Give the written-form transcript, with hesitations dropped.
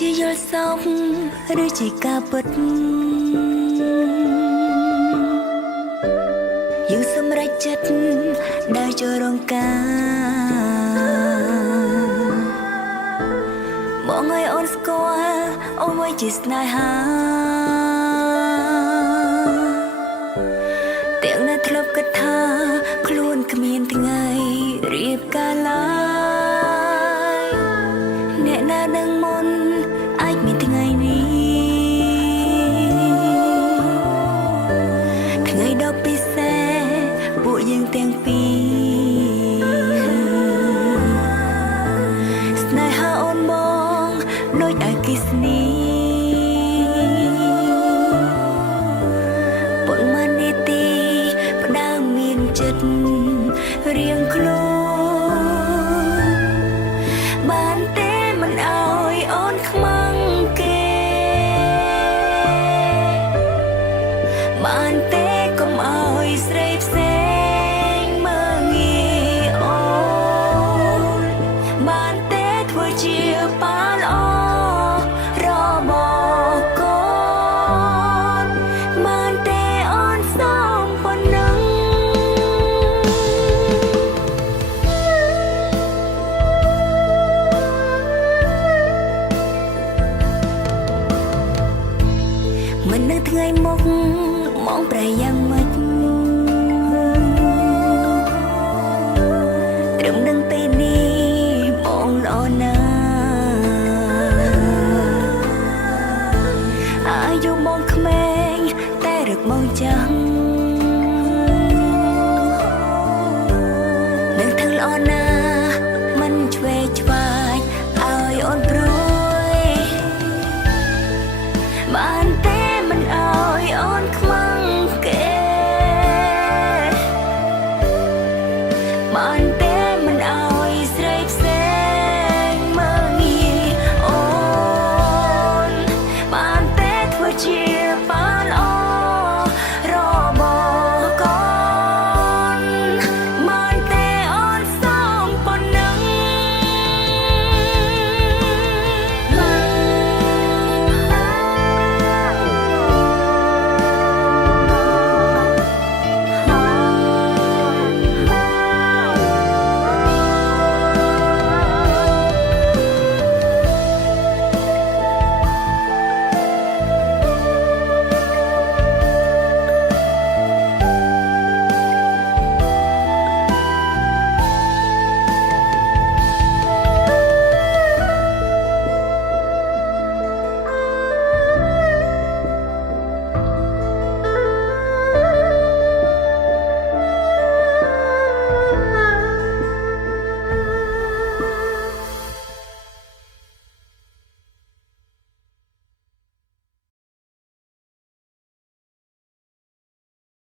ជាយល់សោកឬជាការពិតយើងសម្រេចចិត្តដើរចូលរងការបងឲ្យអូនស្គាល់អូនមួយជាស្នេហាទាំងនៅធ្លាប់គិតថាខ្លួនគ្មានថ្ងៃរៀបការឡើយអ្នកណានឹងមុនអាចមានថ្ងៃនេះថ្ងៃដ៏ពិសេសពួកយើងទាំងពីរស្នេហាអូនបងដូចអគ្គិសនី